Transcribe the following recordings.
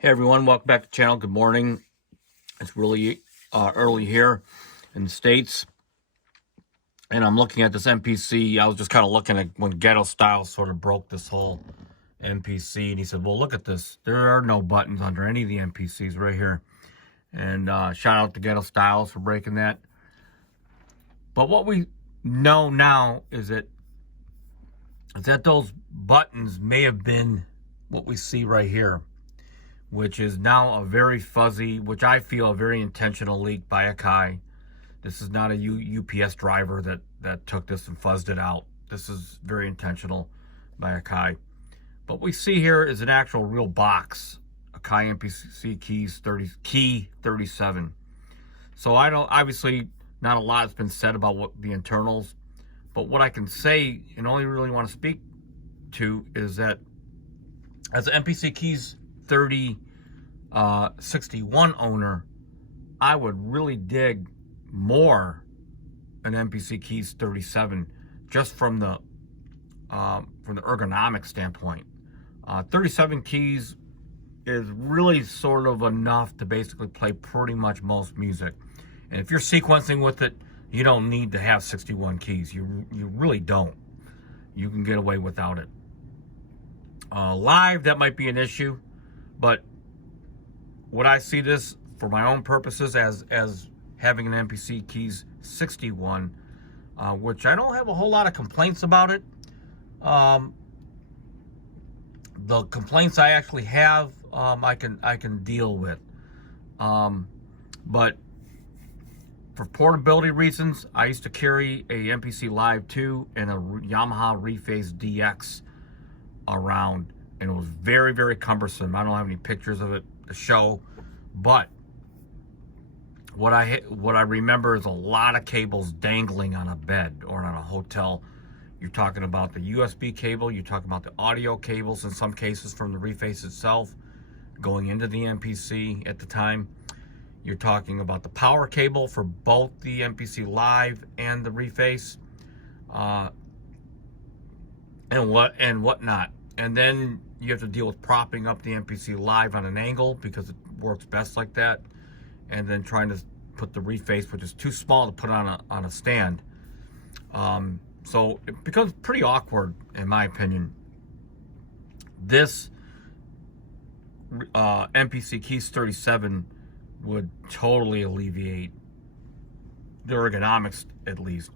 Hey everyone, welcome back to the channel. Good morning. It's really early here in the States. And I'm looking at this MPC. I was just kind of looking at when Ghetto Style sort of broke this whole MPC. And he said, well, look at this. There are no buttons under any of the MPCs right here. And shout out to Ghetto Styles for breaking that. But what we know now is that those buttons may have been what we see right here, which is now a very fuzzy, which I feel a very intentional leak by Akai. This is not a UPS driver that took this and fuzzed it out. This is very intentional by Akai. What we see here is an actual real box, Akai MPC Keys Key 37. So I don't, obviously not a lot has been said about what the internals, but what I can say and only really want to speak to is that as an MPC Keys 61 owner, I would really dig more an MPC Keys 37 just from the ergonomic standpoint. 37 keys is really sort of enough to basically play pretty much most music. And if you're sequencing with it, you don't need to have 61 keys. You really don't. You can get away without it. Live, that might be an issue, but would I see this for my own purposes as having an MPC Keys 61, which I don't have a whole lot of complaints about it. The complaints I actually have, I can deal with. But for portability reasons, I used to carry a MPC Live 2 and a Yamaha Rephase DX around, and it was very, very cumbersome. I don't have any pictures of it to show, but what I remember is a lot of cables dangling on a bed or on a hotel. You're talking about the USB cable, you're talking about the audio cables in some cases from the Rephase itself going into the MPC at the time. You're talking about the power cable for both the MPC Live and the Rephase, and whatnot. And then you have to deal with propping up the MPC Live on an angle because it works best like that, and then trying to put the Rephase, which is too small to put on a stand. So it becomes pretty awkward, in my opinion. This MPC Keys 37 would totally alleviate the ergonomics, at least.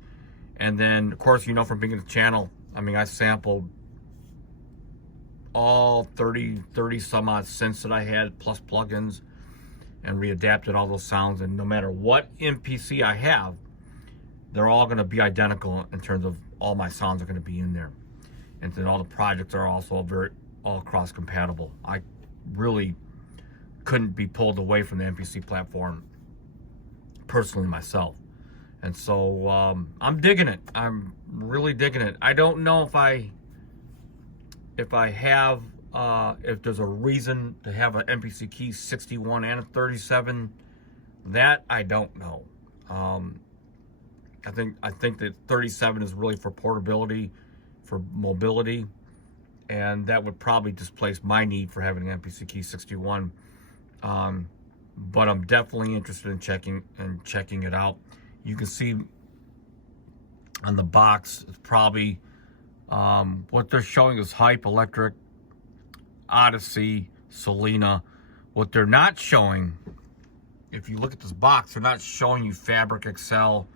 And then, of course, you know from being in the channel, I mean, I sampled all 30 some odd synths that I had, plus plugins, and readapted all those sounds. And no matter what MPC I have, they're all going to be identical in terms of all my sounds are going to be in there. And then all the projects are also all cross compatible. I really couldn't be pulled away from the MPC platform personally myself. And so I'm digging it. I'm really digging it. I don't know if there's a reason to have an MPC Keys 61 and a 37. That I don't know. I think that 37 is really for portability, for mobility, and that would probably displace my need for having an MPC Keys 61. But I'm definitely interested in checking it out. You can see on the box, it's probably what they're showing is Hype, Electric, Odyssey, Selena. What they're not showing, if you look at this box, they're not showing you Fabric Excel,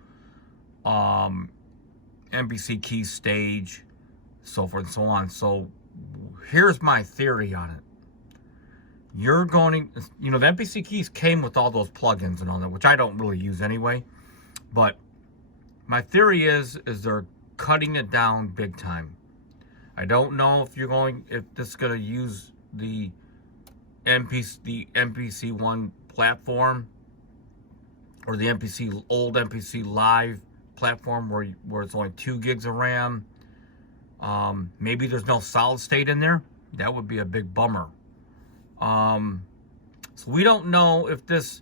MPC Keys Stage, so forth and so on. So here's my theory on it. You're going to, the MPC Keys came with all those plugins and all that, which I don't really use anyway. But my theory is they're cutting it down big time. I don't know if this is going to use the MPC One platform or the old MPC Live platform where it's only 2 gigs of RAM. Maybe there's no solid state in there. That would be a big bummer. So we don't know if this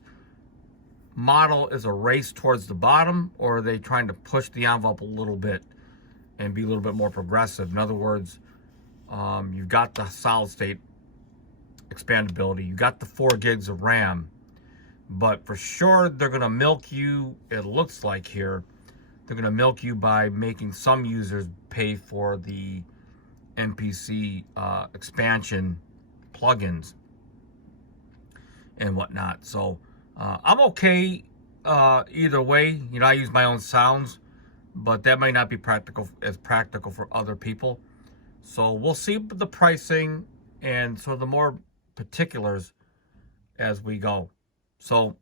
model is a race towards the bottom, or are they trying to push the envelope a little bit and be a little bit more progressive. In other words, you've got the solid state expandability. You got the 4 gigs of RAM, but for sure they're going to milk you, it looks like here, they're going to milk you by making some users pay for the MPC expansion plugins and whatnot. So I'm okay either way. You know, I use my own sounds, but that might not be practical for other people. So we'll see the pricing and so the more particulars as we go. So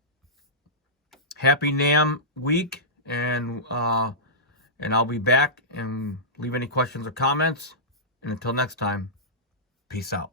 happy NAMM week, and I'll be back and leave any questions or comments. And until next time, peace out.